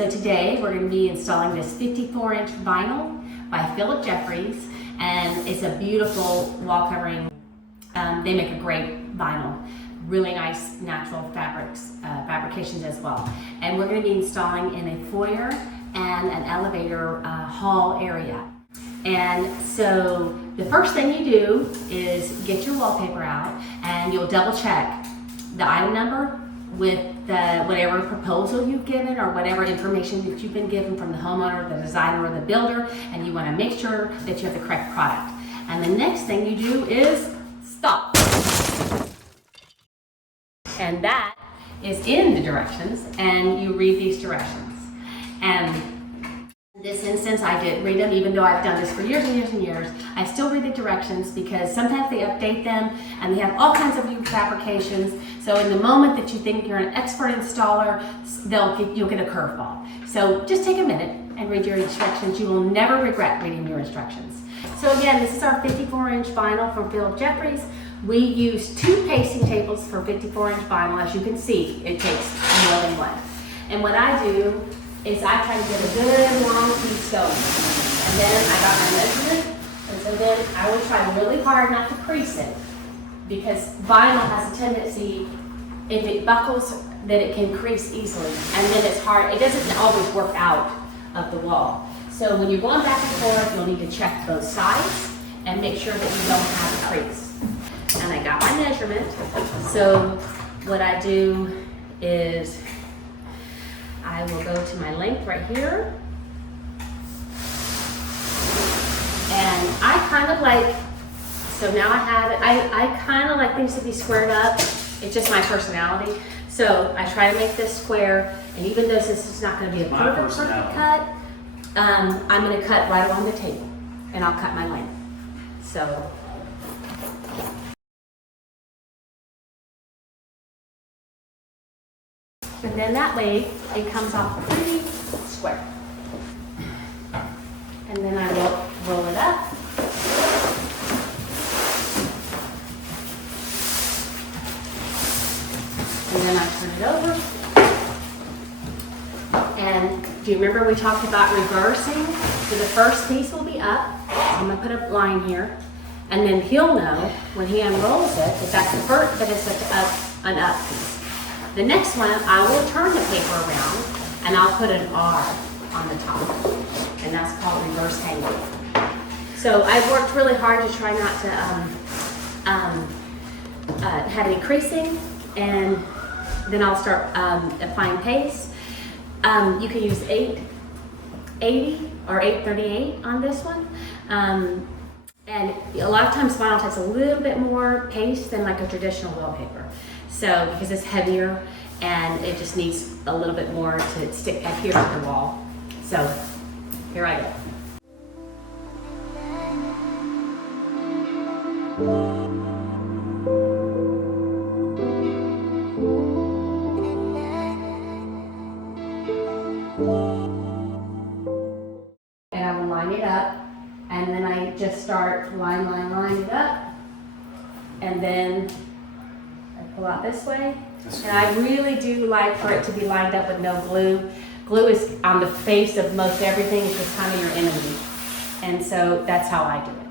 So today we're going to be installing this 54-inch vinyl by Jeffries, and it's a beautiful wall covering. They make a great vinyl, really nice natural fabrications as well. And we're going to be installing in a foyer and an elevator hall area. And so the first thing you do is get your wallpaper out, and you'll double check the item number with whatever proposal you've given or whatever information that you've been given from the homeowner, the designer, or the builder, and you want to make sure that you have the correct product. And the next thing you do is stop. And that is in the directions, and you read these directions. And in this instance, I did read them, even though I've done this for years and years and years. I still read the directions because sometimes they update them and they have all kinds of new fabrications. So in the moment that you think you're an expert installer, you'll get a curveball. So just take a minute and read your instructions. You will never regret reading your instructions. So again, this is our 54-inch vinyl from Jeffries. We use 2 pasting tables for 54-inch vinyl. As you can see, it takes more than one. And what I do is I try to get a good long piece going. And then I got my measurement, and so then I would try really hard not to crease it, because vinyl has a tendency, if it buckles, that it can crease easily. And then it's hard, it doesn't always work out of the wall. So when you're going back and forth, you'll need to check both sides and make sure that you don't have a crease. And I got my measurement. So what I do is I will go to my length right here. And I kind of like, so now I have it, I kind of like things to be squared up. It's just my personality. So I try to make this square, and even though this is not going to be a perfect cut, I'm going to cut right along the table, and I'll cut my length. So. And then that way it comes off pretty square. And then I will roll it up. And then I turn it over. And do you remember we talked about reversing? So the first piece will be up. So I'm going to put a line here. And then he'll know when he unrolls it that that's the first, that it's an up piece. The next one, I will turn the paper around and I'll put an R on the top. And that's called reverse hanging. So I've worked really hard to try not to have any creasing, and then I'll start applying paste. You can use 880 or 838 on this one. And a lot of times vinyl takes a little bit more paste than like a traditional wallpaper. So because it's heavier and it just needs a little bit more to adhere to the wall. So here I go. And I will line it up, and then I just start line it up, and then I pull out this way. And I really do like for it to be lined up with no glue. Glue is on the face of most everything. It's just kind of your enemy. And so that's how I do it.